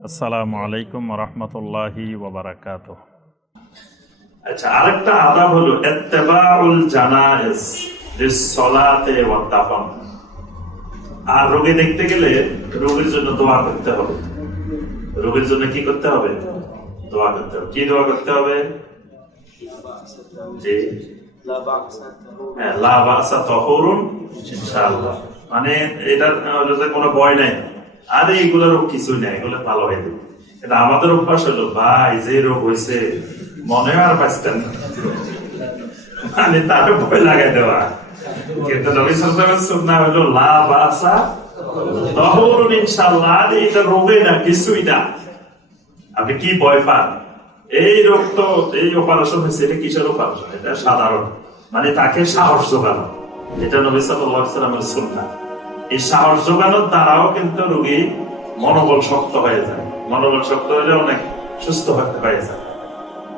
আসসালামু আলাইকুম রহমতুল্লাহি ওবরাকাত আচ্ছা আরেকটা আদাব হলো ইত্তেবাউল দাফন আর রোগী দেখতে গেলে রোগীর জন্য দোয়া করতে হবে। রোগীর জন্য কি করতে হবে? দোয়া করতে হবে। কি দোয়া করতে হবে? জি। হ্যাঁ, মানে এটার যে কোনো ভয় নাই। আরে এগুলোর কিছু নেই, এগুলো ভালো হয়ে যাবে। কিন্তু আমাদের অভ্যাস হলো, ভাই, যে রোগ হয়েছে মনে আর বাঁচতেন না। মানে তার ভয় লাগাই দেওয়া। কিন্তু সুন্নাহ হলো, লা বাসা তহরুন ইনশাআল্লাহ। আরে এটা রোগে না, কিছুই না। আপনি কি ভয় পান? এই রোগ তো, এই অপারেশন হয়েছে এটা কিসের অপারেশন এটা সাধারণ। মানে তাকে সাহস যোগানো। এটা নবী সাল্লামের সুন্না এই সাহস যোগানোর দ্বারাও কিন্তু রোগী মনোবল শক্ত হয়ে যায়। মনোবল শক্ত হলে অনেক সুস্থ হয়ে যায়।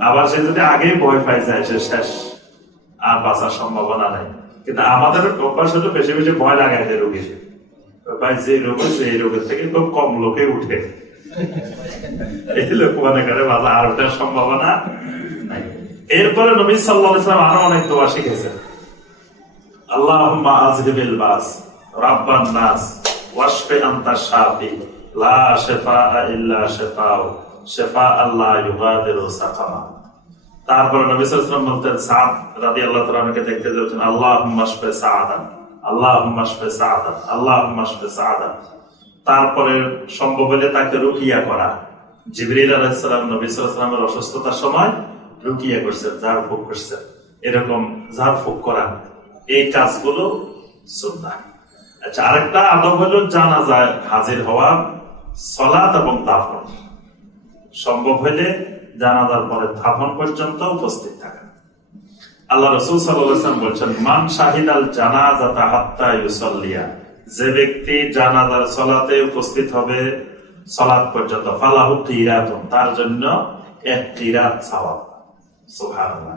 আবার সে যদি আগেই ভয় পাই যায়, সে শেষ, আর বাঁচার সম্ভাবনা নাই। কিন্তু আমাদের অভ্যাস হলো বেশি বেশি ভয় লাগাই দেয় রোগী ভাই, যে রোগ হয়েছে, এই রোগের থেকে খুব কম লোকে উঠে। এই লোক মনে করে বাবা আর ওটার সম্ভাবনা এরপরে নবী সাল্লাহ ইসলাম আরও অনেক দোয়া শিখেছেন। আল্লাহুম্মা আযহিবিল বাস। রাব্বান নাস, ওয়াশফি আনতা শাফি, লা ইল্লা আল্লাহ ইউগাদিরু সাকামা। তারপরে নবী সাল্লাল্লাহু বলতেন, সাদ রাদিয়াল্লাহু দেখতে যাচ্ছেন, আল্লাহুম্মা শফি সাআদান, আল্লাহুম্মা শফি সাআদান, আল্লাহুম্মা শফি সাআদান। তারপরে সম্ভব হলে তাকে রুকিয়া করা। জিবরিল আলাইহিস সালাম নবী সাল্লাল্লাহু আলাইহি অসুস্থতার সময় রুকিয়া করছেন ঝাড় ফুক করছেন, এরকম ঝাড় ফুক করা। এই কাজগুলো সুন্নাহ। আচ্ছা আরেকটা আদব হলো জানাজায় হাজির হওয়া সলাত এবং দাফন। সম্ভব হলে জানাজার পরে দাফন পর্যন্ত উপস্থিত থাকা আল্লাহ রসুল সাল্লাম বলছেন, মান শাহিদাল জানাজাতা হাত্তা ইউসাল্লিয়া। যে ব্যক্তি জানাজার সলাতে উপস্থিত হবে সলাত পর্যন্ত, ফালাহু কিরাতুন, তার জন্য এক কিরাত সওয়াব। সুবহানাল্লাহ।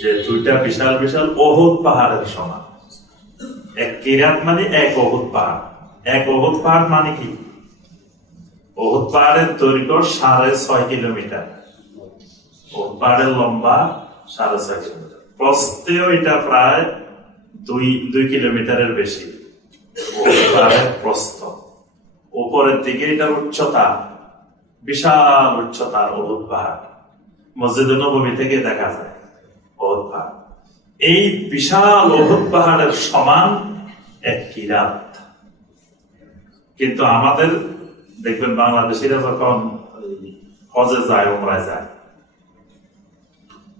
যে দুইটা বিশাল বিশাল অহুদ পাহাড়ের সমান। এক কিরাত মানে এক অহুদ পাহাড়। এক অহুদ পাহাড় মানে কি? অহুদ পাহাড়ের দৈর্ঘ্য সাড়ে ছয় কিলোমিটার। অহুদ পাহাড়ের লম্বা সাড়ে ছয় কিলোমিটার। প্রস্থেও এটা প্রায় দুই দুই কিলোমিটারের বেশি। অহুদ পাহাড়ের প্রস্থ। উপরের দিকে এটার উচ্চতা, বিশাল উচ্চতার অহুদ পাহাড়। মসজিদ নবী থেকে দেখা যায়। অহুদ পাহাড় এই বিশাল অহুদ পাহাড়ের সমান এক কিরাত কিন্তু আমাদের, দেখবেন বাংলাদেশিরা যখন হজে যায় ওমরায় যায়,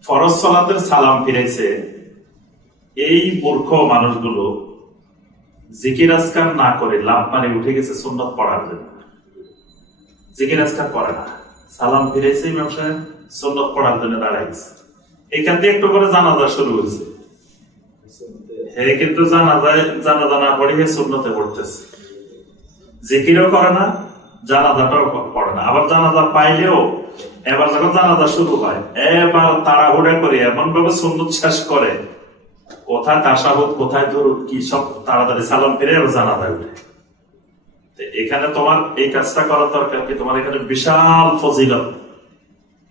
ফরজ সলাতের সালাম ফিরেছে, এই মূর্খ মানুষগুলো জিকির আজকার না করে লাভ মারে উঠে গেছে সুন্নত পড়ার জন্য। জিকির আজকার করে না। সালাম ফিরেছে ইমাম সাহেব, সুন্নত পড়ার জন্য দাঁড়াইছে এখান থেকে একটু করে জানাজা শুরু হয়েছে। কিন্তু জানাজা না পড়ে সুন্নতে পড়তেছে। জিকিরও করে না, জানাজাটাও পড়ে না। আবার জানাজা পাইলেও, এবার যখন জানাজা শুরু হয়, এবার করে এমন ভাবে সুন্নত শেষ করে, কোথায় তাসাহুদ, কোথায় কি সব তাড়াতাড়ি সালাম ফিরে এবার জানাজায় উঠে। এখানে তোমার এই কাজটা করার দরকার কি? তোমার এখানে বিশাল ফজিলত।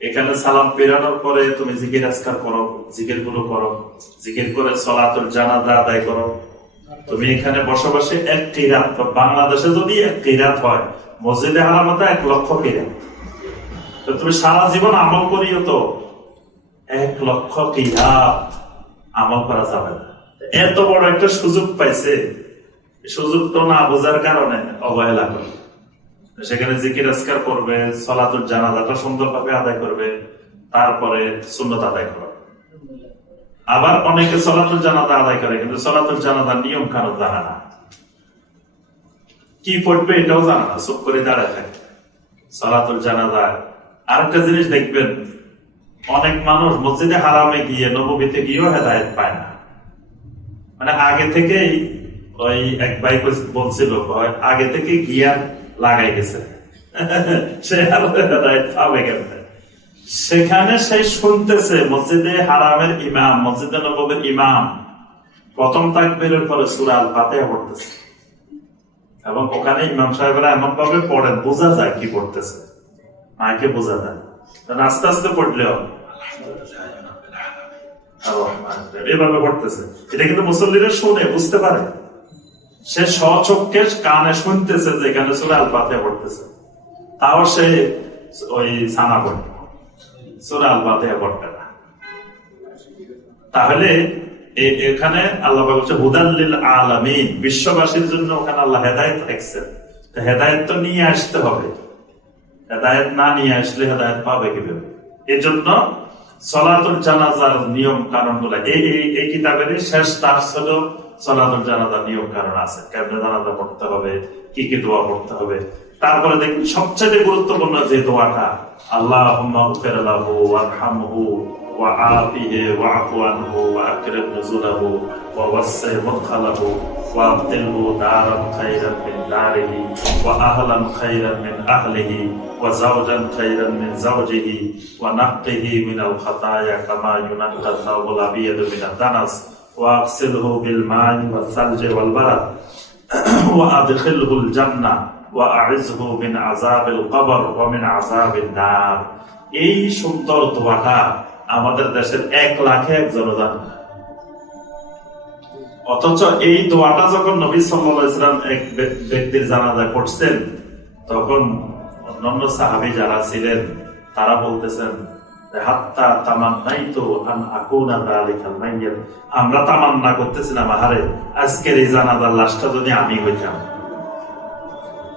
এখানে সালাম পেরানোর পরে তুমি জিকির আজকার করো জিকিরগুলো করো, জিকির করে সলাতুল জানাজা আদায় করো। তুমি এখানে বসবাসে এক কিরাত বাংলাদেশে যদি এক কিরাত হয়, মসজিদে হারামতে এক লক্ষ কিরাত তো তুমি সারা জীবন আমল করিও তো, এক লক্ষ কিরাত আমল করা যাবে না। এত বড় একটা সুযোগ পাইছে সুযোগ তো না বোঝার কারণে অবহেলা করে। সেখানে জিকির আজকার করবে, সলাতুল জানাজাটা সুন্দরভাবে আদায় করবে, তারপরে সুন্নত আদায় করবে। আবার অনেকে সলাতুল জানাজা আদায় করে, কিন্তু সলাতুল জানাজার নিয়ম কানুন জানে না। কি পড়বে এটাও জানে না, চুপ করে দাঁড়ায় থাকে। সলাতুল জানাজা, আরেকটা জিনিস দেখবেন, অনেক মানুষ মসজিদে হারামে গিয়ে নবমীতে গিয়েও হেদায়ত পায় না। মানে আগে থেকেই ওই এক ভাই বলছিল আগে থেকে গিয়ার লাগাই গেছে। সেখানে সে শুনতেছে, মসজিদে হারামের ইমাম, মসজিদে ইমাম। প্রথম তাকবীরের পরে পড়তেছে। এবং ওখানে ইমাম সাহেবরা এমন ভাবে পড়েন, বোঝা যায় কি পড়তেছে। মাকে বোঝা যায়। আস্তে আস্তে পড়লেও। এভাবে পড়তেছে। এটা কিন্তু মুসল্লিরা শুনে, বুঝতে পারে। সে স্বচক্ষে কানে শুনতেছে যে এখানে সুরা পড়তেছে। তাও সে ওই সানা পড়ে। সুরা আল ফাতিহা পড়বে না। তাহলে এখানে আল্লাহ বলছে হুদাল্লিল আলামিন। বিশ্ববাসীর জন্য ওখানে আল্লাহ হেদায়েত রাখছেন। হেদায়েত তো নিয়ে আসতে হবে। হেদায়েত না নিয়ে আসলে হেদায়েত পাবে কীভাবে? জন্য সলাতুল জানাজার নিয়ম কারণগুলা এই কিতাবের শেষ তার ছিল সালাদুল জানাজা নিয়ম কারণ আছে। কেমনে জানাজা পড়তে হবে? কি কি দোয়া পড়তে হবে? তারপরে দেখবেন সবচেয়ে গুরুত্বপূর্ণ যে দোয়াটা আল্লাহ ফেরালাহু আরহামহু ওয়া আফিহে ওয়া আফু আনহু ওয়া আকরিম নুজুলাহু ওয়া মিন দারিহি ওয়া আহলান মিন আহলিহি ওয়া যাওজান মিন যাওজিহি মিনাল খাতায়া কামা ইউনাক্কা আবিয়াদু মিনাদ দানাস। واغسله بالماء والثلج والبرد وادخله الجنه واعزه من عذاب القبر ومن عذاب النار এই সুন্দর দোয়াটা আমাদের দেশের এক লাখে একজন জানে না। অথচ এই দোয়াটা যখন নবী সাল্লাল্লাহু আলাইহি সাল্লাম এক ব্য- ব্যক্তির জানাজা করছেন তখন অন্যান্য সাহাবী যারা ছিলেন তারা বলতেছেন হাত্তা যালিকাল মাইয়্যিত আমরা তামান্না করতেছিলাম, আহারে, আজকের এই জানাজার লাশটা যদি আমি হইতাম।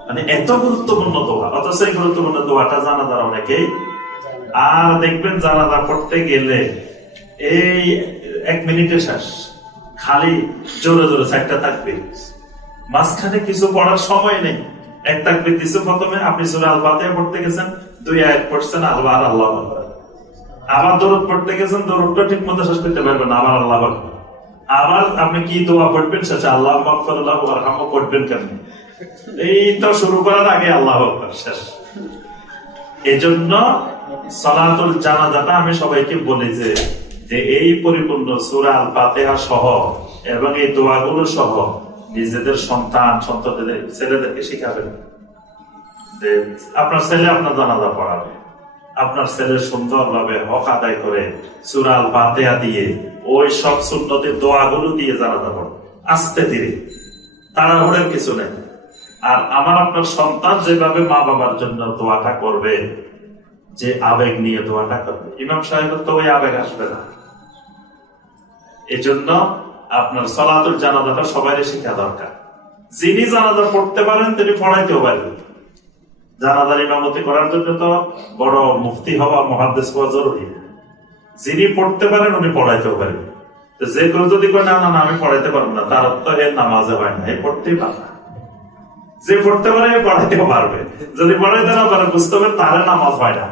মানে এত গুরুত্বপূর্ণ দোয়া, অথচ এই গুরুত্বপূর্ণ দোয়াটা জানাজার অনেকেই আর দেখবেন জানাজা পড়তে গেলে এই এক মিনিটে শেষ, খালি জোরে জোরে চারটা থাকবে মাঝখানে কিছু পড়ার সময় নেই। এক তাকবির দিছে প্রথমে, আপনি সুরা আল পড়তে গেছেন, দুই আয়াত পড়ছেন, আল্লাহ আর আল্লাহ আবার দরদ পড়তে গেছেন দরদটা ঠিক মতো শেষ করতে পারবেন না, আবার আল্লাহ আবার আপনি কি দোয়া পড়বেন? শেষে আল্লাহ ওয়ারহামহু পড়বেন কেন? এই তো শুরু করার আগে আল্লাহ শেষ। এজন্য সলাতুল জানাজাটা আমি সবাইকে বলি যে যে এই পরিপূর্ণ সূরা আল ফাতিহা সহ এবং এই দোয়াগুলো সহ নিজেদের সন্তান সন্ততিদের ছেলেদেরকে শিখাবেন। আপনার ছেলে আপনার জানাজা পড়াবে। আপনার ছেলে সুন্দরভাবে হক আদায় করে সূরা আল ফাতিহা দিয়ে ওই সব সুন্নতের দোয়াগুলো দিয়ে জানাজা পড়বে আস্তে ধীরে। তাড়াহুড়ের কিছু নেই। আর আমার আপনার সন্তান যেভাবে মা বাবার জন্য দোয়াটা করবে, যে আবেগ নিয়ে দোয়াটা করবে। ইমাম সাহেবের তো ওই আবেগ আসবে না। এজন্য আপনার সলাতুল জানাজাটা সবাই শিখা দরকার। যিনি জানাজা পড়তে পারেন, তিনি পড়াইতেও পারবেন জানাজার ইমামতি করার জন্য তো বড় মুফতি হওয়া মহাদেশ হওয়া জরুরি। যিনি পড়তে পারেন, উনি পড়াইতেও পারবেন তো যে কেউ যদি কয়, না না আমি পড়াইতে পারব না, তার তো এর নামাজে হয় না, এ পড়তেই পারে না। যে পড়তে পারে পড়াইতেও পারবে। যদি পড়াইতে না পারে, বুঝতে হবে তার নামাজ হয় না।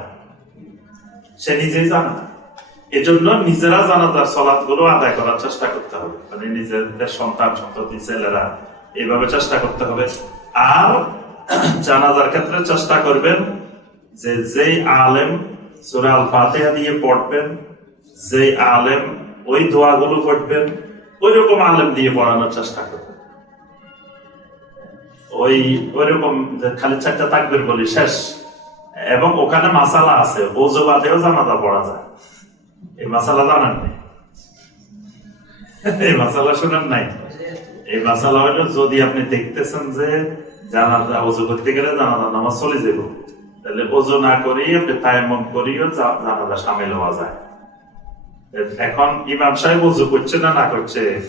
সে নিজেই জানে। না এজন্য নিজেরা জানাজার সলাৎ গুলো আদায় করার চেষ্টা করতে হবে। মানে নিজেদের সন্তান, সন্ততি, ছেলেরা এইভাবে চেষ্টা করতে হবে। আর জানাজার ক্ষেত্রে চেষ্টা করবেন যে যেই আলেম সুরা আল ফাতিহা দিয়ে পড়বেন, যেই আলেম ওই দোয়াগুলো পড়বেন ওই রকম আলেম দিয়ে পড়ানোর চেষ্টা করবেন। ওই ওইরকম যে খালি চারটা তাকবির বলি, শেষ। এবং ওখানে মাসালা আছে ওজু বাদেও জানাজা পড়া যায়। এই মাসালা জানেন নাই? এই মাসালা শুনেন নাই? এই মাসালা হলো যদি আপনি দেখতেছেন যে জানাজা ওজু করতে গেলে জানাজা, নামাজ চলে যাব তাহলে ওজু না তায়াম্মম করিও জা- জানাজা সামিল হওয়া যায়। এখন ইমাম সাহেব ওজু করছে না না করছে?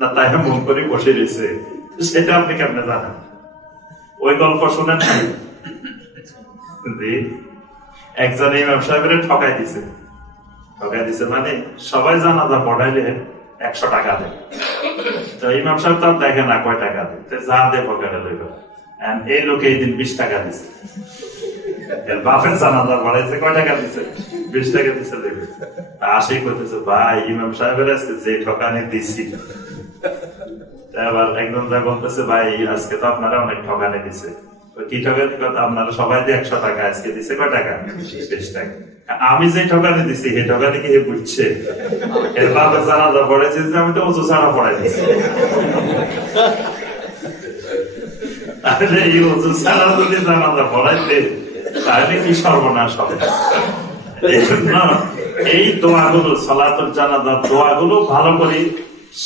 না তায়াম্মম করে বসে রয়েছে। সেটা আপনি কেমনে জানেন? ওই গল্প শুনেন নাই। একজন ইমাম সাহেবের ঠকাই দিছে। ঠকাই দিছে মানে সবাই জানাজা পড়াইলে একশো টাকা দেয় তো ইমাম সাহেব তো দেখে না কয় টাকা দেয় যা দে পকেটে And এই লোকে এই দিন বিশ টাকা দিছে। বাপের জানাজা পড়াইছে কয় টাকা দিছে? বিশ টাকা দিছে দেবে। তা আসে করতেছে ভাই, ইমাম সাহেবের আজকে যে ঠকানি দিছি। একজন যা বলতেছে, ভাই, আজকে তো আপনারা অনেক ঠকানি দিছে। কি ঠকানি কথা? আপনারা সবাই দিয়ে একশো টাকা আজকে দিছে, কয় টাকা? বিশ টাকা। আমি যে ঠকানি দিছি, সেই ঠকানি কি বুঝছে? এর বাপের জানাজা পড়াইছে আমি তো উঁচু ছাড়া পড়াই দিছি। এই ওজন ছাড়া যদি জানাজা পড়াইতে তাহলে কি সর্বনাশ হবে? এই দোয়াগুলো জানাজার দোয়াগুলো ভালো করে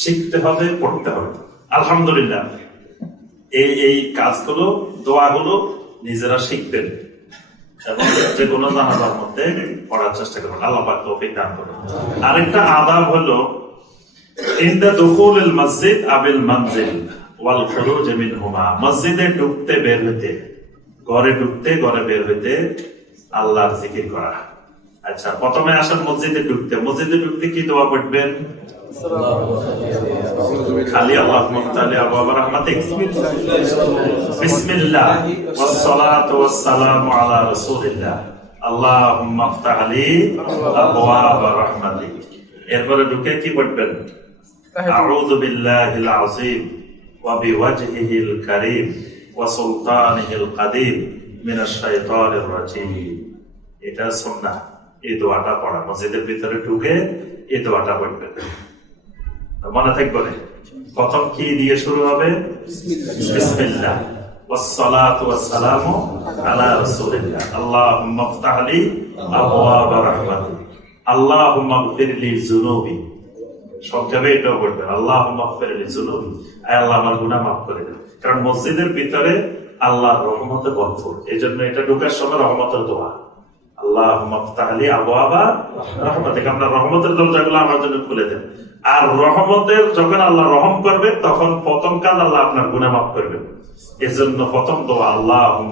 শিখতে হবে, পড়তে হবে। আলহামদুলিল্লাহ। এই এই কাজগুলো, দোয়াগুলো নিজেরা শিখবেন। এবং যে কোনো জানাজার মধ্যে পড়ার চেষ্টা করবেন। আল্লাহ তৌফিক দান করুন। আরেকটা আদাব হলো মসজিদ আবিল মঞ্জিল ওয়াল খুরুজ মিনহুমা। মসজিদে ঢুকতে বের হইতে, ঘরে ঢুকতে, ঘরে বের হইতে আল্লাহর জিকির করা। আচ্ছা প্রথমে আসেন মসজিদে ঢুকতে। মসজিদে ঢুকতে কি দোয়া পড়বেন খালি আল্লাহ মুতালি আবাব রাহমাতিক বিসমিল্লাহ ওয়াস সালাতু ওয়াস সালামু আলা রাসূলিল্লাহ। আল্লাহুম্মা আফতাহ লি আবওয়াব এরপরে ঢুকে কি পড়বেন? আউযু বিল্লাহিল আযীম ওয়া বিওয়াজহিহিল কারীম ওয়া সুলতানিহিল কাদীম মিনাশ শাইতানির রাজীম। এটা সুন্নাহ। এই দোয়াটা পড়া। মসজিদের ভিতরে ঢুকে এই দোয়াটা পড়বেন। মনে থাকবে না? প্রথম কি দিয়ে শুরু হবে বিসমিল্লাহ والصلاة والسلام على رسول الله اللهم افتح لي أبواب رحمتك اللهم اغفر لي ذنوبي সংক্ষেপে এটাও করবেন আল্লাহ মাফের জুনুবি আয় আল্লাহ আমার গুনাহ মাফ করে দেন কারণ মসজিদের ভিতরে আল্লাহর রহমতে ভরপুর এই জন্য এটা ঢুকার সময় রহমতের দোয়া আল্লাহ মাফতাহলি আবু আবা রহমতে আপনার রহমতের দরজাগুলো আমার জন্য খুলে দেন আর রহমতের যখন আল্লাহ রহম করবে, তখন প্রথম কাজ আল্লাহ আপনার গুনাহ মাফ করবেন এজন্য প্রথম দোয়া, আল্লাহ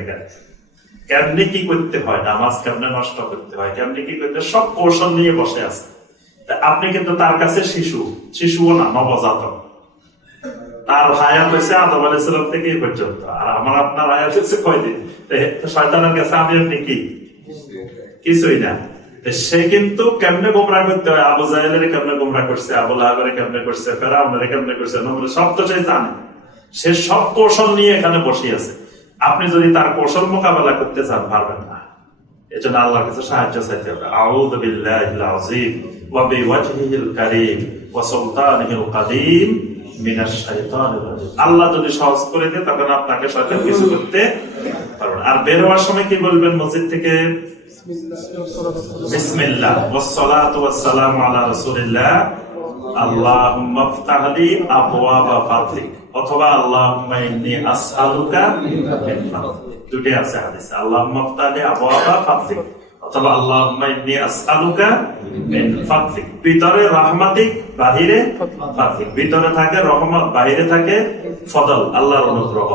এখানে। কেমনি কি করতে হয়? নামাজ কেমনে নষ্ট করতে হয়? কেমনি কি করতে সব কৌশল নিয়ে বসে আছে। তা আপনি কিন্তু তার কাছে শিশু, শিশুও না, নবজাতক। তার হায়াত হয়েছে আদম আলাইসালাম থেকে এই পর্যন্ত। আর আমার আপনার হায়াত হয়েছে কয়দিন? শয়তানের কাছে আমি আপনি কি? কিছুই না। সে কিন্তু কেমনে গোমরা করতে হয়? আবু জাহেলের কেমনে গোমরা করছে? আবু লাহাবের কেমনে করছে? ফেরাউনের কেমনে করছে? নমরুদ সব তো সে জানে। সে সব কৌশল নিয়ে এখানে বসে আছে। আপনি যদি তার কৌশল মোকাবেলা করতে চান, পারবেন না। এজন্য আল্লাহর কাছে সাহায্য চাইতে হবে। আউযু বিল্লাহিল আযীম ওয়া বিওয়াজহিল কারীম ওয়া সুলতানিহিল কাদীম মিনাশ শাইতানির রাজিম। আল্লাহ যদি সহজ করে দেয়, তখন আপনাকে শয়তান কিছু করতে পারবে না। আর বের হওয়ার সময় কি বলবেন মসজিদ থেকে? বিসমিল্লাহ। ওয়াসসালাতু ওয়াসসালামু আলা রাসূলিল্লাহ। আল্লাহুম্মা আবওয়াবা অথবা আল্লাহুম্মা ইন্নী আসআলুকা মিন দুটো আছে হাদিসে। আল্লাহুম্মা ইফতাহ লি আবওয়াবা ফাদলিক। অথবা আল্লাহুম্মা ইন্নী আসআলুকা ফাদলিক। ভিতরে রহমাতিক বাহিরে ফাদলিক। ভিতরে থাকে রহমত, বাহিরে থাকে ফদল, আল্লাহর অনুগ্রহ।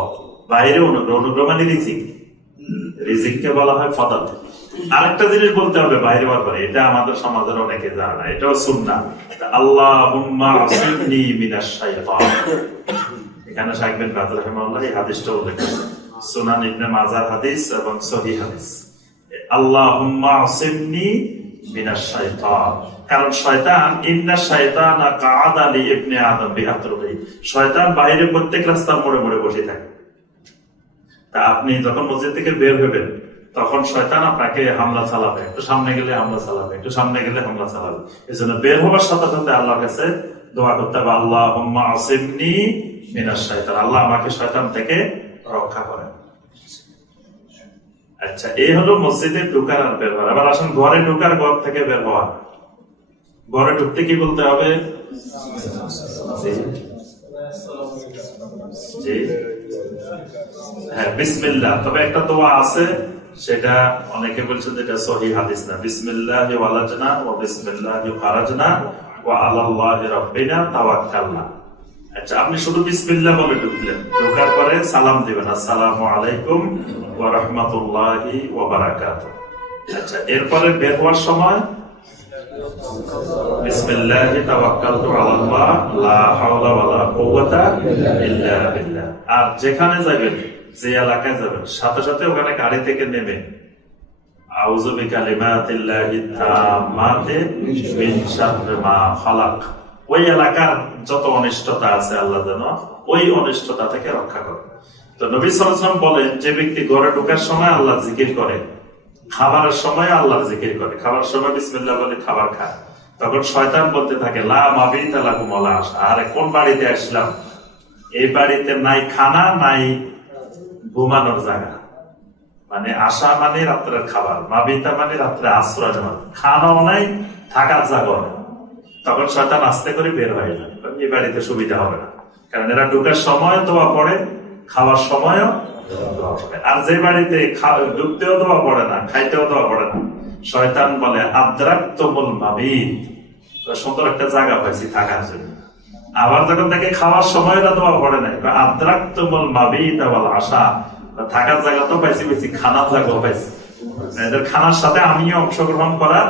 বাইরে অনুগ্রহ অনুগ্রহ মানে রিজিক। রিজিককে বলা হয় ফদল। আরেকটা জিনিস বলতে হবে বাইরে বারবার এটা আমাদের সমাজের অনেকে জানে না, এটাও সুন্নাহ। আল্লাহ মিনাশ শাইতান। এখানে শাইখ বিন বাজ রাহিমাহুল্লাহ এই হাদিসটা উল্লেখ করেছেন। ইবনে মাজার হাদিস এবং সহিহ হাদিস। আসিমনি কারণ শয়তান, ইন্না লি ইবনে আদম শয়তান বাইরে প্রত্যেক মোড়ে মোড়ে বসে থাকে। তা আপনি যখন মসজিদ থেকে বের হবেন, তখন শয়তান আপনাকে হামলা চালাবে। একটু সামনে গেলে হামলা চালাবে, একটু সামনে গেলে হামলা চালাবে। এই জন্য বের হবার সাথে সাথে আল্লাহর কাছে দোয়া করতে হবে আল্লাহ আসিমনি মিনাশ শয়তান আল্লাহ আমাকে শয়তান থেকে রক্ষা করেন। আচ্ছা এই হলো মসজিদে ঢুকার আর বের হওয়ার এবার আসুন, ঘরে ঢুকার ঘর থেকে বের ঘরে ঢুকতে কি বলতে হবে? হ্যাঁ তবে একটা দোয়া আছে, সেটা অনেকে বলছে যে এটা সহি হাদিস না। বিসমিল্লাহ ওয়া বিসমিল্লাহ খারাজনা ওয়া আলাল্লাহি রাব্বিনা আচ্ছা আপনি শুধু বলে ঢুকলেন ঢোকার পরে সালাম দিবেন। আলাইকুম ওয়া রাহমাতুল্লাহি ওয়া আচ্ছা এরপরে বের হওয়ার সময় বিসমিল্লাহি তাওয়াক্কালতু আলাল্লাহ, লা হাওলা কুওয়াতা ইল্লা বিল্লাহ। আর যেখানে যাবেন, যে এলাকায় যাবেন, সাথে সাথে ওখানে গাড়ি থেকে নেমে আউযু বিকালিমাতিল্লাহি তাম্মাতি মিন শাররি মা খালাক। ওই এলাকার যত অনিষ্টতা আছে আল্লাহ যেন ওই অনিষ্টতা থেকে রক্ষা করে। তো নবী সাল্লাল্লাহু বলেন, যে ব্যক্তি ঘরে ঢোকার সময় আল্লাহ জিকির করে, খাবারের সময় আল্লাহর জিকির করে। খাবার সময় বিসমিল্লাহ বলে খাবার খায়। তখন শয়তান বলতে থাকে আরে, কোন বাড়িতে আসলাম? এই বাড়িতে নাই খানা, নাই ঘুমানোর জায়গা। মানে আশা মানে রাত্রের খাবার, মাবিতা মানে রাত্রে আশ্রয় খানাও নাই, থাকার জায়গাও নেই। তখন শয়তান আস্তে করে বের হয়ে যায়। এই বাড়িতে সুবিধা হবে না। কারণ এরা ঢুকার সময় দোয়া পড়ে, খাওয়ার সময়ও। আর যে বাড়িতে ঢুকতেও দোয়া পড়ে না, খাইতেও দোয়া পড়ে না, শয়তান বলে, আদ্রাক্তমুল তো সুন্দর একটা জায়গা পাইছি থাকার জন্য। আবার যখন তাকে খাওয়ার সময় না দোয়া পড়ে নাই আদ্রাক্তমুল মাবিদ ওয়াল আশা। থাকার জায়গা তো পাইছি পাইছি, খানার জায়গাও পাইছি। এদের খানার সাথে আমিও অংশগ্রহণ করার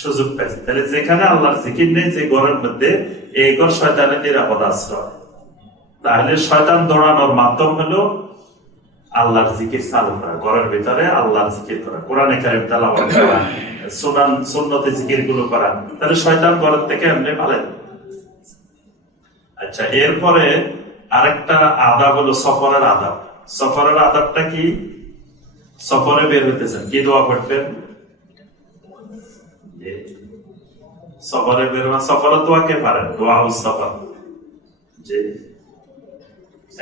সুযোগ পাইছি তাহলে যেখানে আল্লাহর জিকির নেই, যে ঘরের মধ্যে, এই ঘর শয়তানের নিরাপদ আশ্রয়। তাহলে শয়তান দৌড়ানোর মাধ্যম হলো আল্লাহর জিকির চালু করা, ঘরের ভিতরে আল্লাহর জিকির করা। কোরআনে কারিম তেলাওয়াত করা, সুনান, সুন্নতে জিকিরগুলো করা। তাহলে শয়তান ঘরের থেকে এমনি পালে আচ্ছা এরপরে আরেকটা আদাব হলো সফরের আদাব। সফরের আদাবটা কি? সফরে বের হইতেছেন কি দোয়া করবেন যে সফরে বের হওয়া সফরের দোয়া কে পারেন দোয়া সফর। যে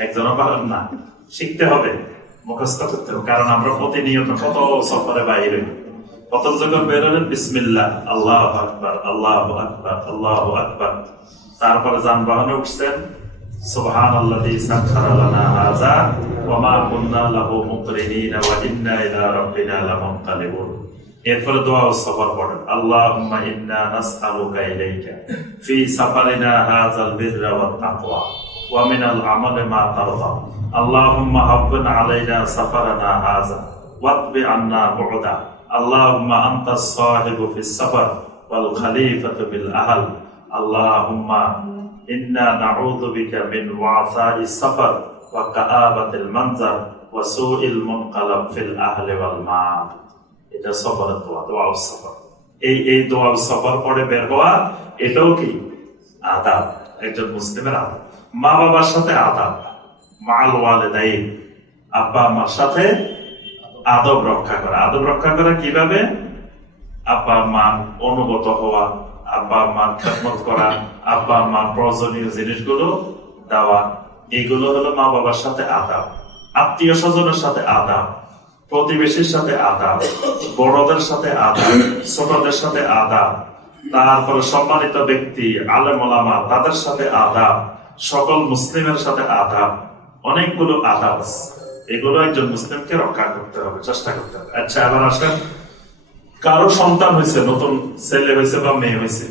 একজনও পারেন না, শিখতে হবে, মুখস্থ করতে হবে, কারণ আমরা প্রতিনিয়ত কত সফরে বাইরে। কত যখন বের হলেন, বিসমিল্লাহ, আল্লাহ আকবার আল্লাহ আকবার আল্লাহ আকবার। তারপরে যানবাহনে উঠছেন সুবহান আল্লাযী সাখখারা লানা হাযা, ওয়া মা কুন্না লাহু মুকরিনিন, ওয়া ইন্না ইলা রাব্বিনা লামুনকালিবুন এরপরে দোয়া ও সফর পড়েন। আল্লাহুম্মা ইন্না নাসআলুকা ইলাইকা। ফি সাফারিনা হাযাল বিররা ওয়াত তাকওয়া ওয়া মিনাল আমালি মা তারদা। আল্লাহুম্মা হাব্বিন আলাইনা সাফারানা হাযা ওয়াতবি আন্না বু'দা। আল্লাহুম্মা আনতাস সাহিবু ফিস সাফার ওয়াল খলিফাতু বিল আহল। আল্লাহুম্মা ইন্না নাউযু বিকা মিন ওয়াসাইস সাফার ওয়া কাআবাতিল মানজার ওয়া সুইল মুনকালাব ফিল আহলি ওয়াল মাল। এটা সফরের দোয়া দোয়া সফর। এই এই দোয়া সফর পরে বের হওয়া, এটাও কি? আদাব, একজন মুসলিমের আদাব। মা বাবার সাথে আদাব, মাল ওয়ালেদাই আব্বা আম্মার সাথে আদব রক্ষা করা। আদব রক্ষা করা কীভাবে? আব্বা আম্মার অনুগত হওয়া, আব্বা আম্মার খেদমত করা, আব্বা আম্মার প্রয়োজনীয় জিনিসগুলো দেওয়া, এগুলো হলো মা বাবার সাথে আদাব। আত্মীয় স্বজনের সাথে আদাব। প্রতিবেশীর সাথে আদাব বড়দের সাথে আদা ছোটদের সাথে আদাব তারপরে সম্মানিত ব্যক্তি আলেম তাদের সাথে আদাব সকল মুসলিমের সাথে আদাব অনেকগুলো আদাব আছে। এগুলো একজন মুসলিমকে রক্ষা করতে হবে চেষ্টা করতে হবে। আচ্ছা এবার আসেন কারও সন্তান হয়েছে নতুন ছেলে হয়েছে বা মেয়ে হয়েছে?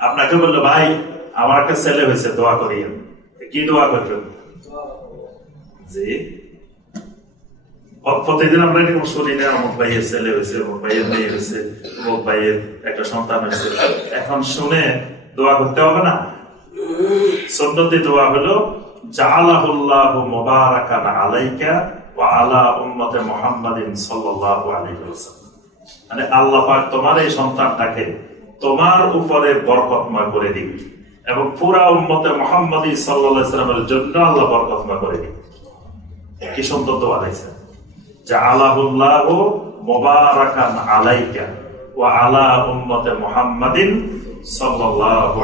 আপনাকে বলল ভাই আমার একটা ছেলে হয়েছে দোয়া করিয়েন। কি দোয়া করবেন? জি। আমরা এরকম শুনি না অমুক ভাইয়ের ছেলে হয়েছে অমুক ভাইয়ের মেয়ে হয়েছে অমুক ভাইয়ের একটা সন্তান হয়েছে। এখন শুনে দোয়া করতে হবে না? দোয়া হলো, জাআলাহুল্লাহু মুবারাকান আলাইকা আলা উম্মতি সাল্লাল্লাহু আলাইহি ওয়াসাল্লাম। মানে আল্লাহ পাক তোমার এই সন্তানটাকে তোমার উপরে বরকতময় করে দিবে এবং পুরা উম্মতে মুহাম্মাদি সাল্লাল্লাহু আলাইহি সাল্লামের জন্য আল্লাহ বরকতময় করে দিবে। কি সুন্দর দোয়া মুবারাকান আলাইকা সাল্লাল্লাহু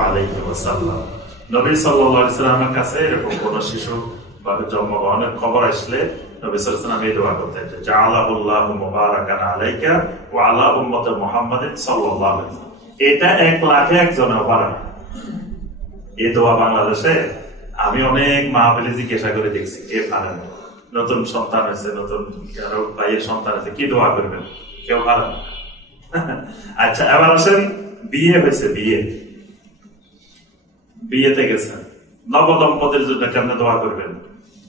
এটা এক লাখে। দোয়া বাংলাদেশে আমি অনেক মাহফিলে জিজ্ঞাসা করে দেখছি, কে পারেন নতুন সন্তান হয়েছে নতুন কারো ভাইয়ের সন্তান হয়েছে কি দোয়া করবেন কেউ পারেন না। আচ্ছা এবার আসেন বিয়ে হয়েছে বিয়ে বিয়েতে গেছেন নবদম্পতির জন্য কেমনে দোয়া করবেন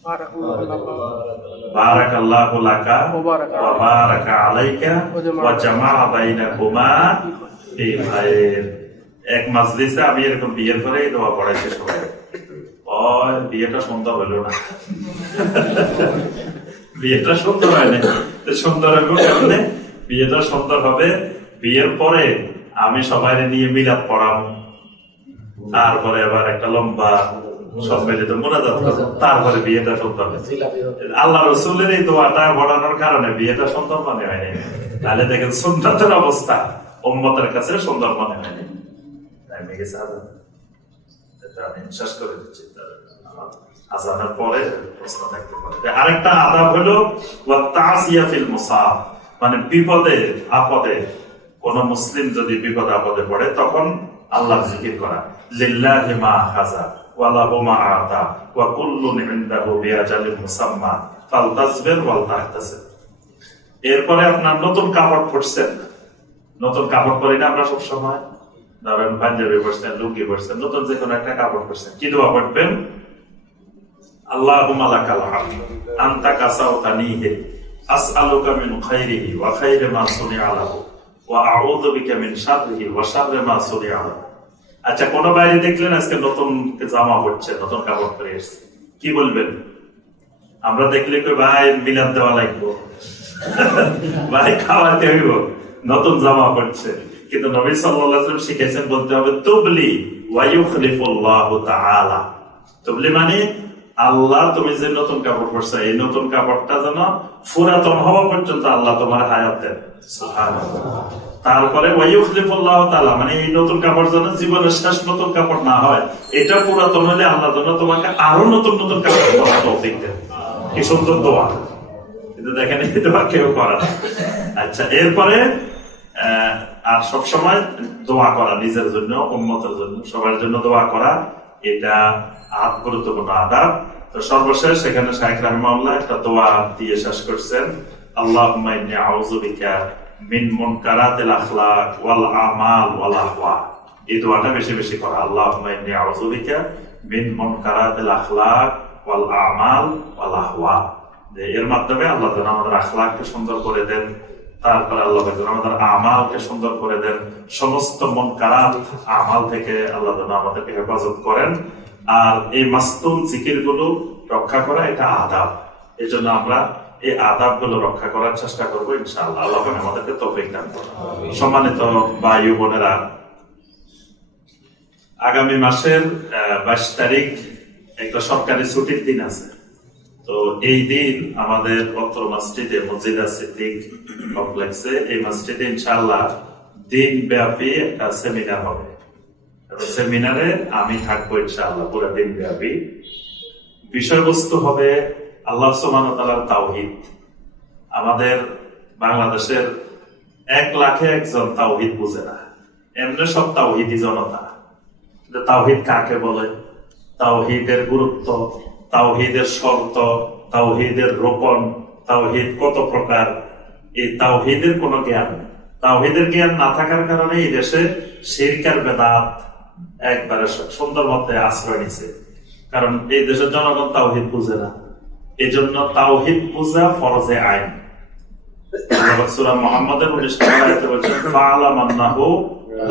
بارك الله لكم بارك الله لك وبارك عليك. وبارك عليك وجمع وجمع بينكما في خير এক মাজলিসে আমি এরকম বিয়ের পরে এই দোয়া পড়াইছি সবাই ওই বিয়েটা সুন্দর হলো না। বিয়েটা সুন্দর হয়নি। সুন্দর কেমনে? বিয়েটা সুন্দর হবে। বিয়ের পরে আমি সবাই নিয়ে মিলাদ পড়াবো তারপরে আবার একটা লম্বা সম্মিলিত মোনাজাত। তারপরে বিয়েটা সুন্দর হবে। আল্লাহ রসুলের এই দোয়াটা বড়ানোর কারণে বিয়েটা সুন্দর মনে হয়নি। তাহলে দেখেন সুন্দরের অবস্থা উম্মতের কাছে সুন্দর মনে হয়নি। তাই মেঘে এটা আমি শেষ করে দিচ্ছি আজানের পরে প্রশ্ন থাকতে পারে। আরেকটা আদাব হলো, ওয়াত্তাসিয়া ফিল মুসাব মানে বিপদে, আপদে। কোন মুসলিম যদি বিপদ, আপদে পড়ে, তখন আল্লাহ জিকির করা। লিল্লাহি মা খাজা ওয়ালাহু মা আতা ওয়া কুল্লুন ইনদাহু বিআজালিন মুসাম্মা ফালতাসবির ওয়াল তাহতাসিব। এরপরে আপনার নতুন কাপড় পরছেন নতুন কাপড় পরি না আমরা সব সময় ধরেন পাঞ্জাবি পরছেন, লুঙ্গি পরছেন, নতুন যে কোনো একটা কাপড় পরছেন, কি দোয়া পড়বেন আল্লাহুম্মা লাকাল হামদ, আনতা আসআলুকা মিন খাইরিহি ওয়া খাইরি মা ওয়া আউযু বিকা মিন শাররিহি ওয়া শাররি মা আচ্ছা কোন বাইরে দেখলেন আজকে নতুন জামা পড়ছে নতুন কাপড় পরে কি বলবেন? আমরা দেখলে কই, ভাই, মিলাদ দেওয়া লাগবো। ভাই, খাওয়াতে হইব, নতুন জামা পড়ছে কিন্তু নবী ওয়াসাল্লাম শিখাইছেন বলতে হবে, তুবলি তুবলি মানে আল্লাহ তুমি যে নতুন কাপড় পরছো, এই নতুন কাপড়টা যেন পুরাতন হওয়া পর্যন্ত আল্লাহ তোমার হায়াত দেন। তারপরে মানে এই নতুন কাপড় যেন জীবনের শেষ নতুন কাপড় না হয়, এটা পুরাতন হলে আল্লাহ যেন তোমাকে আরও নতুন নতুন কাপড় পরার তৌফিক দেন। কি সুন্দর দোয়া। কিন্তু দেখেন, এই দোয়া কেউ করে আচ্ছা এরপরে আর সব সময় দোয়া করা, নিজের জন্য উন্মতের জন্য, সবার জন্য দোয়া করা, এটা আদ গুরুত্বপূর্ণ আদাব। তো সর্বশেষ সেখানে শাহেখ রাহিমাউল্লাহ একটা দোয়া দিয়ে শেষ করছেন। আল্লাহুম্মা ইন্নী আউযু বিকা মিন মুনকারাতিল আখলাক ওয়াল আমাল ওয়াল আহওয়া। এই দোয়াটা বেশি বেশি করা। আল্লাহুম্মা ইন্নী আউযু বিকা মিন মুনকারাতিল আখলাক ওয়াল আমাল ওয়াল আহওয়া। এর মাধ্যমে আল্লাহ যেন আমাদের আখলাককে সুন্দর করে দেন তারপর আল্লাহ আমাদের আমালকে সুন্দর করে দেন। সমস্ত মন কারাত আমাল থেকে আল্লাহ আমাদেরকে হেফাজত করেন। আর এই মাস্তুম জিকিরগুলো রক্ষা করা এটা আদাব। এই জন্য আমরা এই আদাবগুলো রক্ষা করার চেষ্টা করব ইনশাআল্লাহ। আল্লাহ আমাদেরকে তৌফিক দান। সম্মানিত বায়ু বোনেরা, আগামী মাসের বাইশ তারিখ একটা সরকারি ছুটির দিন আছে। তো এই দিন আমাদের অত্র মসজিদে মসজিদা সিদ্দিক কমপ্লেক্সে এই মসজিদে ইনশাআল্লাহ দিন ব্যাপী একটা সেমিনার হবে। সেমিনারে আমি থাকব ইনশাআল্লাহ, পুরো দিন ব্যাপী বিষয়বস্তু হবে আল্লাহ সুবহান তাআলার তাওহীদ। আমাদের বাংলাদেশের এক লাখে একজন তাওহিদ বুঝে না। এমনি সব তাওহীদি জনতা। তাওহিদ কাকে বলে? তাওহিদের গুরুত্ব তাওহীদের শর্ত, তাওহীদের রোপণ, তাওহীদ কত প্রকার? এই তাওহীদের কোনো জ্ঞান। তাওহীদের জ্ঞান না থাকার কারণে এই দেশে শিরকার বেদাত একবারে সুন্দর মতে আশ্রয় নিছে। কারণ এই দেশের জনগণ তাওহীদ বুঝে না। এই জন্য তাওহিদ বুঝা ফরজে আইন। আল্লাহ সূরা মুহাম্মাদের 19 নম্বর আয়াতে বলছেন ফাআলাম আন্নাহু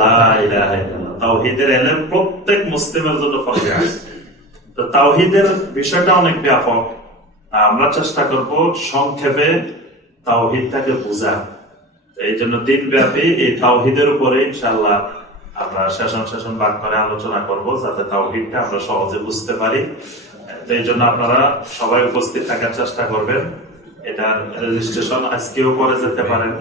লা ইলাহা ইল্লাল্লাহ। তাওহীদের ইলম প্রত্যেক মুসলিমের জন্য ফরজে আইন। তো তাওহিদের বিষয়টা অনেক ব্যাপক। আমরা চেষ্টা করব সংক্ষেপে তাওহীদটাকে বোঝা এই জন্য দিন ব্যাপী এই তাওহিদের উপরে ইনশাল্লাহ আমরা সেশন সেশন ভাগ করে আলোচনা করব, যাতে তাওহীদটা আমরা সহজে বুঝতে পারি। তো এই জন্য আপনারা সবাই উপস্থিত থাকার চেষ্টা করবেন। এটার রেজিস্ট্রেশন আজকেও করে যেতে পারেন।